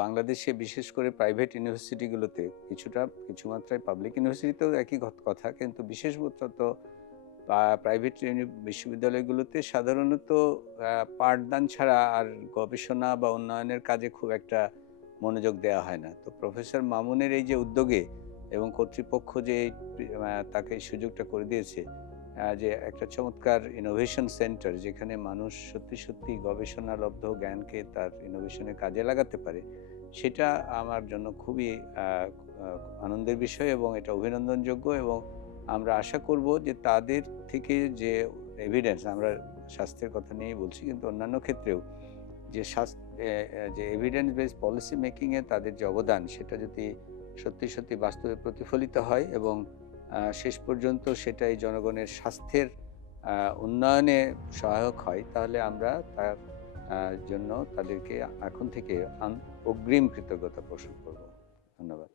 বাংলাদেশে বিশেষ করে প্রাইভেট ইউনিভার্সিটিগুলোতে কিছু মাত্রায় পাবলিক ইউনিভার্সিটিতেও একই কথা, কিন্তু বিশেষত প্রাইভেট বিশ্ববিদ্যালয়গুলোতে সাধারণত পাঠদান ছাড়া আর গবেষণা বা উন্নয়নের কাজে খুব একটা মনোযোগ দেওয়া হয় না। তো প্রফেসর মামুনের এই যে উদ্যোগে এবং কর্তৃপক্ষ যে তাকে এই সুযোগটা করে দিয়েছে, যে একটা চমৎকার ইনোভেশন সেন্টার যেখানে মানুষ সত্যি গবেষণালব্ধ জ্ঞানকে তার ইনোভেশনে কাজে লাগাতে পারে, সেটা আমার জন্য খুবই আনন্দের বিষয় এবং এটা অভিনন্দনযোগ্য। এবং আমরা আশা করব যে তাদের থেকে যে এভিডেন্স, আমরা স্বাস্থ্যের কথা নিয়েই বলছি, কিন্তু অন্যান্য ক্ষেত্রেও যে যে এভিডেন্স বেসড পলিসি মেকিংয়ে তাদের যে অবদান, সেটা যদি সত্যি বাস্তবে প্রতিফলিত হয় এবং শেষ পর্যন্ত সেটাই জনগণের স্বাস্থ্যের উন্নয়নে সহায়ক হয়, তাহলে আমরা তার জন্য তাদেরকে এখন থেকে অগ্রিম কৃতজ্ঞতা পোষণ করব। ধন্যবাদ।